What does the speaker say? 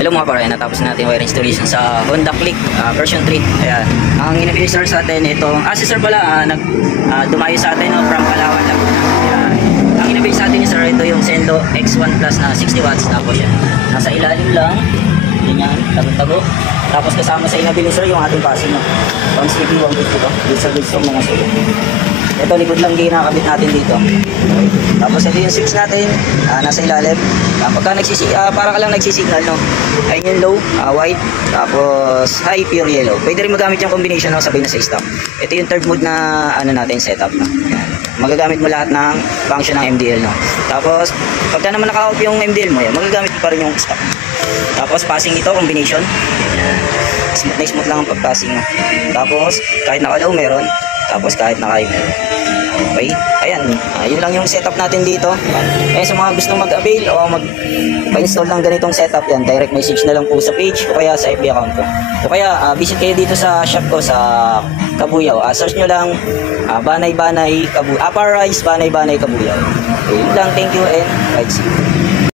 Hello mga pare, natapos natin wire installation sa Honda Click version 3. Ayan. Ang inabili sir sa atin ito, si sir pala dumayo sa atin from Palawan lang. Ayan. Ang inabili sa atin sir ito yung Sendo X1 Plus na 60 watts, tapos yan. Nasa ilalim lang. Ganyan, tago-tago. Tapos kasama sa inabili sir yung ating passing no. Pang CP 150 to. Gusto mga sulit. Ito likod lang din nakakabit natin dito. Okay. Tapos ito yung 6 natin, nasa ilalim. Pagka para ka lang nagsisignal no. Ayun yung low, white, tapos high, pure yellow. Pwede rin magamit yung combination no, sabay na sa stock. Ito yung third mode na natin setup no. Yan. Magagamit mo lahat ng function ng MDL no. Tapos pagka naman naka-off yung MDL mo, yan, magagamit pa rin yung stock. Tapos passing ito combination. Yan. Smooth lang ang pag-passing no. Tapos kahit naka-low meron. Tapos kahit naka-high meron. Okay, ayan, yun lang yung setup natin dito. Eh sa mga gusto mag-avail o mag-install ng ganitong setup yan, direct message na lang po sa page o kaya sa FB account ko. O kaya visit kayo dito sa shop ko sa Kabuyao. Search nyo lang Banay Banay Kabuyao. Upper Rise Banay Banay Kabuyao. Okay, yun lang, thank you and right see you.